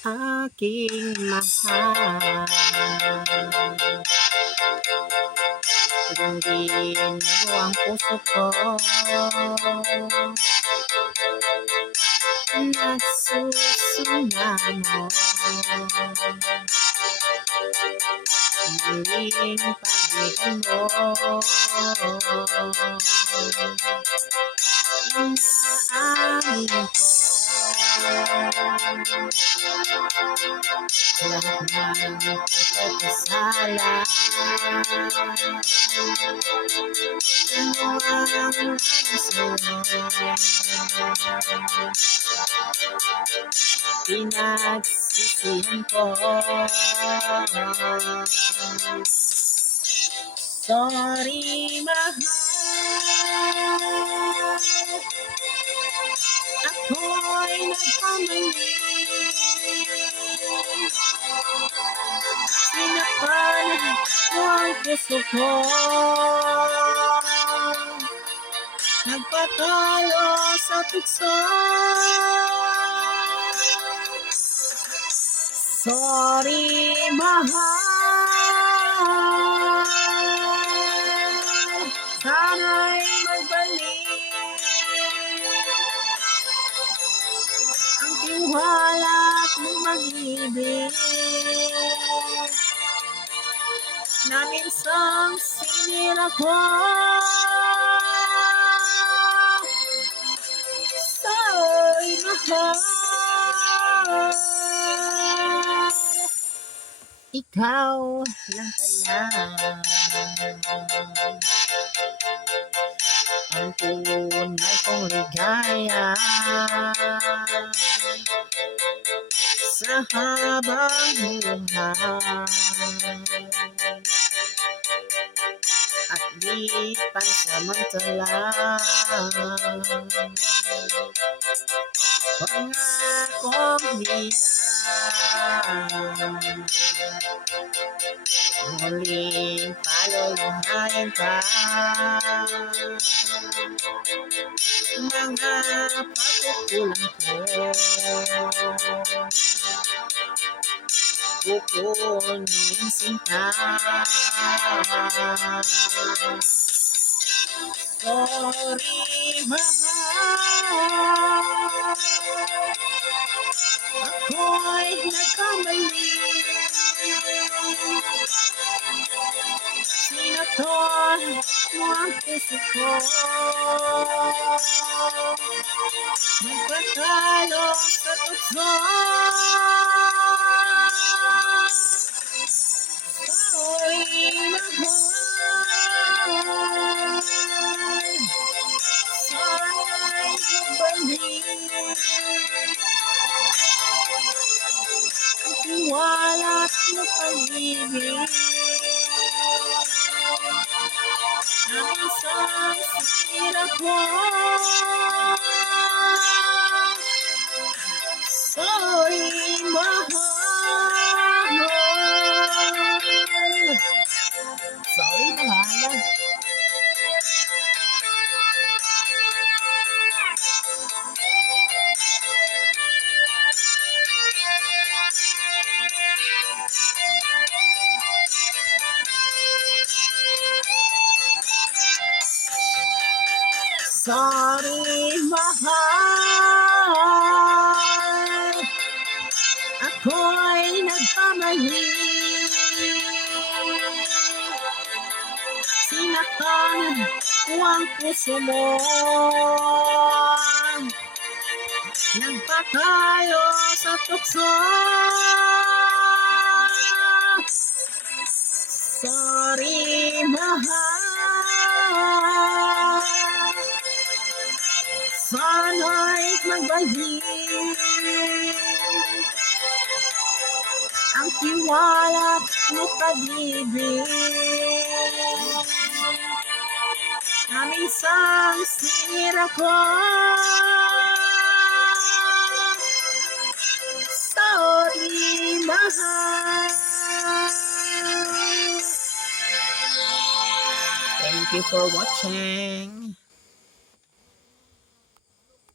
Aking mahal, purihin mo ang puso ko. Nagsusunamo, muling pag-ibig mo. Inaamin ko lahat ng pagkakasala. Ano ang sa'yo? Pinagsisihan ko. Sorry, mahal, ako'y nagkamali. Sinaktan mo ang puso ko, nagpatalo sa tukso. Sorry, mahal, sana'y magbalik ang tiwala at mag-ibig na minsang sinira ko. Sorry, mahal, ikaw lang pala ang tunay kong ligaya sa habang buhay, at di pansamantala. Pangakong muling paluluhayan ka. Mga pagkukulang ko, pupunuin sinta. Sorry, mahal, ako'y nagkamali. Sinaktan mo ang puso ko, nagpatalo sa tukso. Sorry, mahal, sana'y magbalik ang tiwala at pag-ibig na minsang sinira ko. Sorry, mahal, sorry, mahal. Sorry, mahal, ako'y nagkamali. Sinaktan ko ang puso mo, nagpatalo sa tukso. Sorry, mahal, sana'y magbalik ang tiwala mo pag-ibig na minsang sinira ko. Sorry, mahal. Thank you for watching.